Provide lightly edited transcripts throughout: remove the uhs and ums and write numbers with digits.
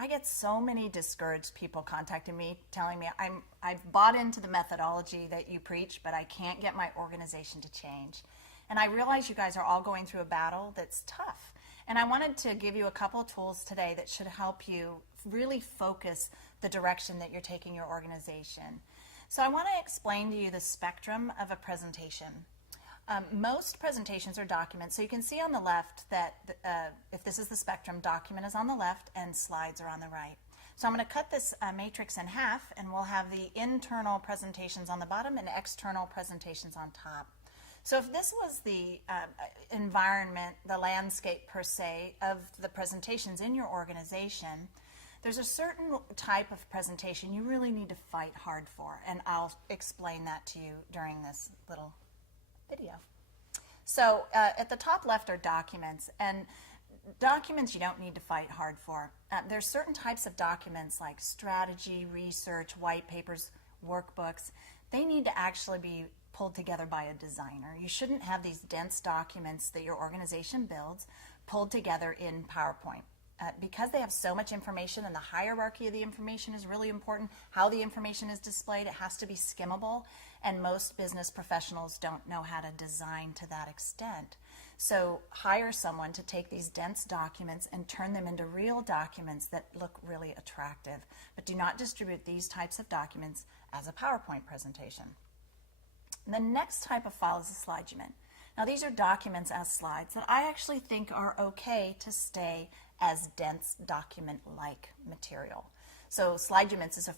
I get so many discouraged people contacting me telling me I've bought into the methodology that you preach, but I can't get my organization to change. And I realize you guys are all going through a battle that's tough. And I wanted to give you a couple of tools today that should help you really focus the direction that you're taking your organization. So I want to explain to you the spectrum of a presentation. Most presentations are documents, so you can see on the left that if this is the spectrum, document is on the left and slides are on the right. So I'm going to cut this matrix in half, and we'll have the internal presentations on the bottom and external presentations on top. So if this was the environment, the landscape per se, of the presentations in your organization, there's a certain type of presentation you really need to fight hard for, and I'll explain that to you during this little video. So at the top left are documents, and documents you don't need to fight hard for. There's certain types of documents like strategy, research, white papers, workbooks. They need to actually be pulled together by a designer. You shouldn't have these dense documents that your organization builds pulled together in PowerPoint. Because they have so much information and the hierarchy of the information is really important, how the information is displayed, it has to be skimmable, and most business professionals don't know how to design to that extent. So hire someone to take these dense documents and turn them into real documents that look really attractive, but do not distribute these types of documents as a PowerPoint presentation. And the next type of file is a slide document. Now these are documents as slides that I actually think are okay to stay as dense document-like material. So slide documents is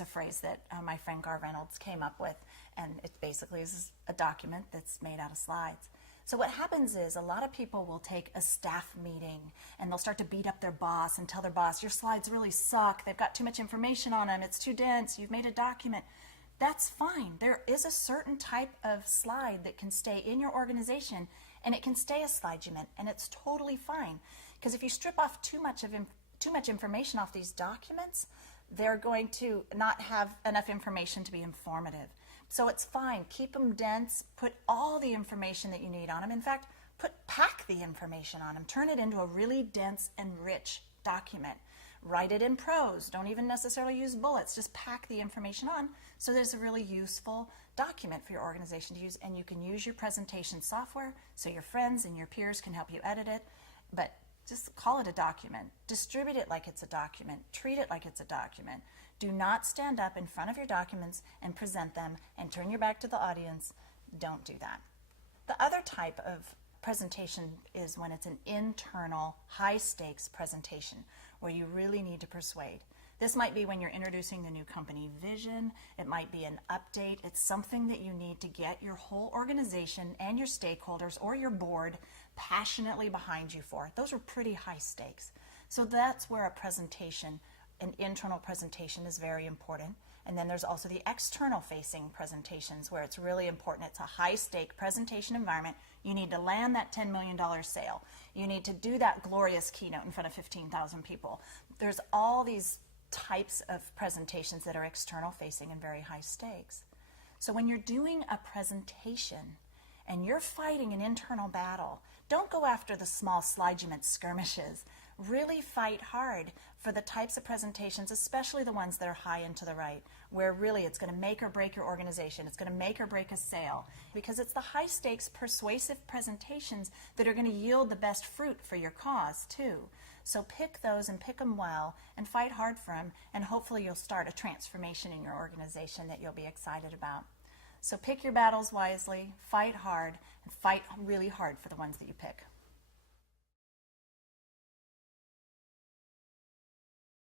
a phrase that my friend Gar Reynolds came up with, and it basically is a document that's made out of slides. So what happens is a lot of people will take a staff meeting and they'll start to beat up their boss and tell their boss, your slides really suck, they've got too much information on them, it's too dense, you've made a document. That's fine. There is a certain type of slide that can stay in your organization, and it can stay a slide document, and it's totally fine. Because if you strip off too much information off these documents, they're going to not have enough information to be informative. So it's fine. Keep them dense. Put all the information that you need on them. In fact, pack the information on them. Turn it into a really dense and rich document. Write it in prose. Don't even necessarily use bullets. Just pack the information on so there's a really useful document for your organization to use, and you can use your presentation software so your friends and your peers can help you edit it, but just call it a document. Distribute it like it's a document. Treat it like it's a document. Do not stand up in front of your documents and present them and turn your back to the audience. Don't do that. The other type of presentation is when it's an internal, high-stakes presentation where you really need to persuade. This might be when you're introducing the new company vision. It might be an update. It's something that you need to get your whole organization and your stakeholders or your board passionately behind you for. Those are pretty high stakes. So that's where a presentation, an internal presentation, is very important. And then there's also the external facing presentations where it's really important. It's a high stake presentation environment. You need to land that $10 million sale. You need to do that glorious keynote in front of 15,000 people. There's all these types of presentations that are external facing and very high stakes. So when you're doing a presentation and you're fighting an internal battle, don't go after the small slide document skirmishes. Really fight hard for the types of presentations, especially the ones that are high and to the right, where really it's going to make or break your organization. It's going to make or break a sale, because it's the high stakes, persuasive presentations that are going to yield the best fruit for your cause too. So pick those and pick them well and fight hard for them, and hopefully you'll start a transformation in your organization that you'll be excited about. So pick your battles wisely, fight hard, and fight really hard for the ones that you pick.